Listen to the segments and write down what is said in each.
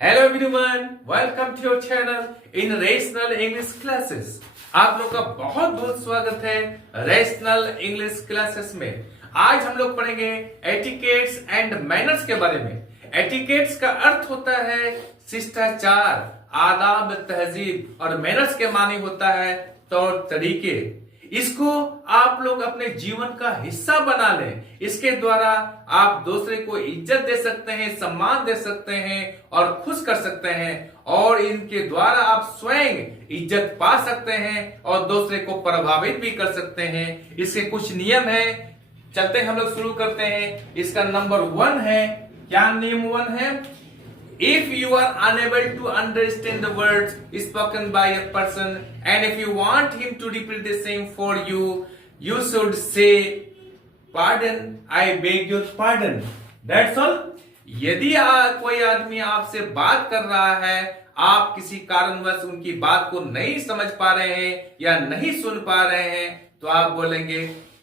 Hello everyone, welcome to your channel in rational English classes. आप लोग का बहुत बहुत स्वागत है रेशनल इंग्लिश क्लासेस में। आज हम लोग पढ़ेंगे एटिकेट्स एंड मैनर्स के बारे में। एटिकेट्स का अर्थ होता है शिष्टाचार, आदाब, तहजीब, और मैनर्स के माने होता है तौर तरीके। इसको आप लोग अपने जीवन का हिस्सा बना लें। इसके द्वारा आप दूसरे को इज्जत दे सकते हैं, सम्मान दे सकते हैं और खुश कर सकते हैं, और इनके द्वारा आप स्वयं इज्जत पा सकते हैं और दूसरे को प्रभावित भी कर सकते हैं। इसके कुछ नियम हैं, चलते हैं हम लोग शुरू करते हैं। इसका नंबर 1 है, क्या नियम 1 है? If you are unable to understand the words spoken by a person and if you want him to repeat the same for you, you should say, "Pardon, I beg your pardon." That's all. यदि कोई आदमी आपसे बात कर रहा है, आप किसी कारणवश उनकी बात को नहीं समझ पा रहे हैं या नहीं सुन पा रहे हैं, तो आप बोलेंगे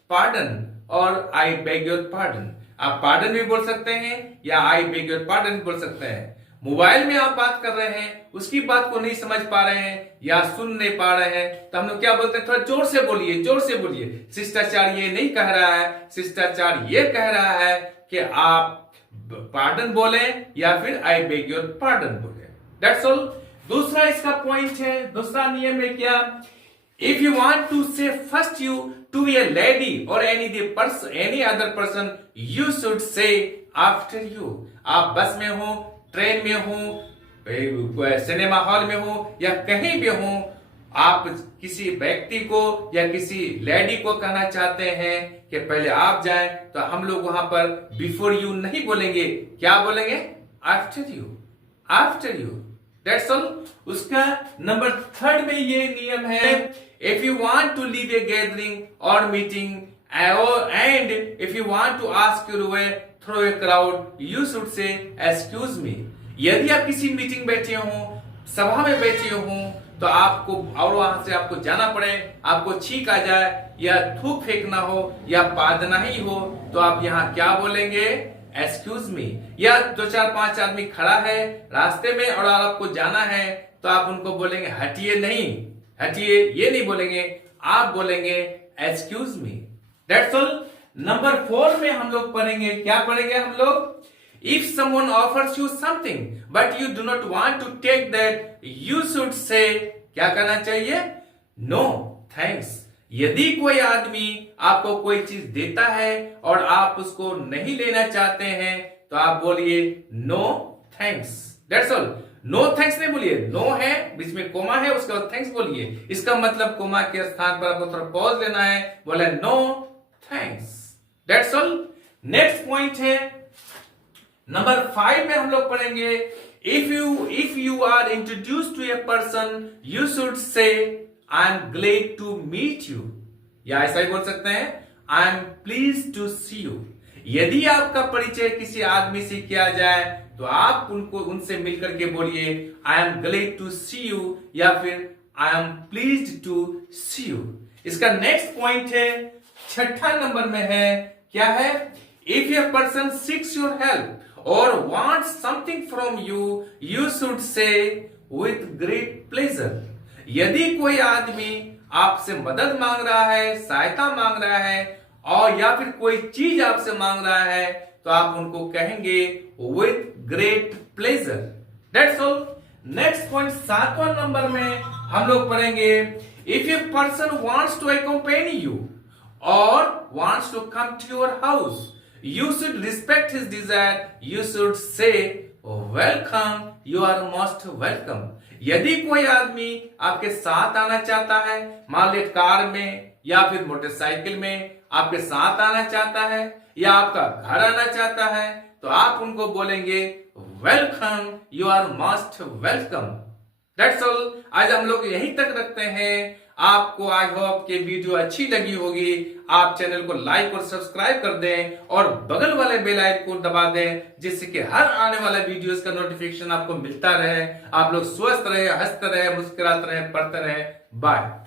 पार्डन और आई बेग योर पार्डन। आप पार्डन भी बोल सकते हैं या आई बेग योर पार्डन बोल सकते हैं। मोबाइल में आप बात कर रहे हैं, उसकी बात को नहीं समझ पा रहे हैं या सुन नहीं पा रहे हैं, तो हम लोग क्या बोलते हैं? थोड़ा जोर से बोलिए, जोर से बोलिए। शिष्टाचार ये नहीं कह रहा है, शिष्टाचार ये कह रहा है कि आप पार्डन बोले या फिर आई बेग योर पार्डन बोले। That's all. दूसरा इसका पॉइंट है, दूसरा नियम है क्या? If you want to say first you to a lady और any other person, you should say after you. आप बस में हो, ट्रेन में हो, सिनेमा हॉल में हो या कहीं भी हो, आप किसी व्यक्ति को या किसी लेडी को कहना चाहते हैं कि पहले आप जाएं, तो हम लोग वहां पर बिफोर यू नहीं बोलेंगे, क्या बोलेंगे? After you, after you. That's all. उसका नंबर 3 में ये नियम है, if you want to leave a gathering और meeting and if you want to ask your way through a crowd, you should say excuse me. यदि आप किसी meeting बैठे हो, सभा में बैठे हो, तो आपको और वहां से आपको जाना पड़े, आपको छींक आ जाए या थूक फेंकना हो या पादना ही हो, तो आप यहाँ क्या बोलेंगे? एक्सक्यूज मी। या 2-4-5 आदमी खड़ा है रास्ते में और आपको जाना है, तो आप उनको बोलेंगे हटिए नहीं, हटिए ये नहीं बोलेंगे, आप बोलेंगे excuse me. That's all. Number 4 में हम लोग पढ़ेंगे, क्या पढ़ेंगे हम लोग? If someone offers you something but you do not want to take that, you should say, क्या करना चाहिए? No thanks. यदि कोई आदमी आपको कोई चीज देता है और आप उसको नहीं लेना चाहते हैं, तो आप बोलिए no thanks. That's all. No thanks नहीं बोलिए, नो है बीच में कोमा है, उसके बाद थैंक्स बोलिए। इसका मतलब कोमा के स्थान पर आपको थोड़ा पॉज लेना है, बोले no thanks. That's all. Next point है नंबर 5 में हम लोग पढ़ेंगे, if you are introduce to a person, you should say I am glad to meet you, या ऐसा ही बोल सकते हैं I am please to see you. यदि आपका परिचय किसी आदमी से किया जाए, तो आप उनसे मिलकर के बोलिए I am glad to see you या फिर I am pleased to see you. इसका नेक्स्ट पॉइंट है, 6ठा नंबर में है, क्या है? If a person seeks your help और wants something from you, you should say with great pleasure. यदि कोई आदमी आपसे मदद मांग रहा है, सहायता मांग रहा है, और या फिर कोई चीज आपसे मांग रहा है, तो आप उनको कहेंगे with great pleasure. That's all. Next point 7वां नंबर में हम लोग पढ़ेंगे, if a person wants to accompany you or wants to come to your house, you should respect his desire. You should say welcome, you are most welcome. यदि कोई आदमी आपके साथ आना चाहता है, मान लीजिए कार में या फिर मोटरसाइकिल में आपके साथ आना चाहता है या आपका घर आना चाहता है, तो आप उनको बोलेंगे welcome, you are most welcome. That's all. आज हम लोग यहीं तक रखते हैं। आपको आई होप कि वीडियो अच्छी लगी होगी। आप चैनल को लाइक और सब्सक्राइब कर दें और बगल वाले बेल आइकन को दबा दें, जिससे कि हर आने वाला वीडियोस का नोटिफिकेशन आपको मिलता रहे। आप लोग स्वस्थ रहे, हंसते रहे, मुस्कुराते रहे, पढ़ते रहे। बाय।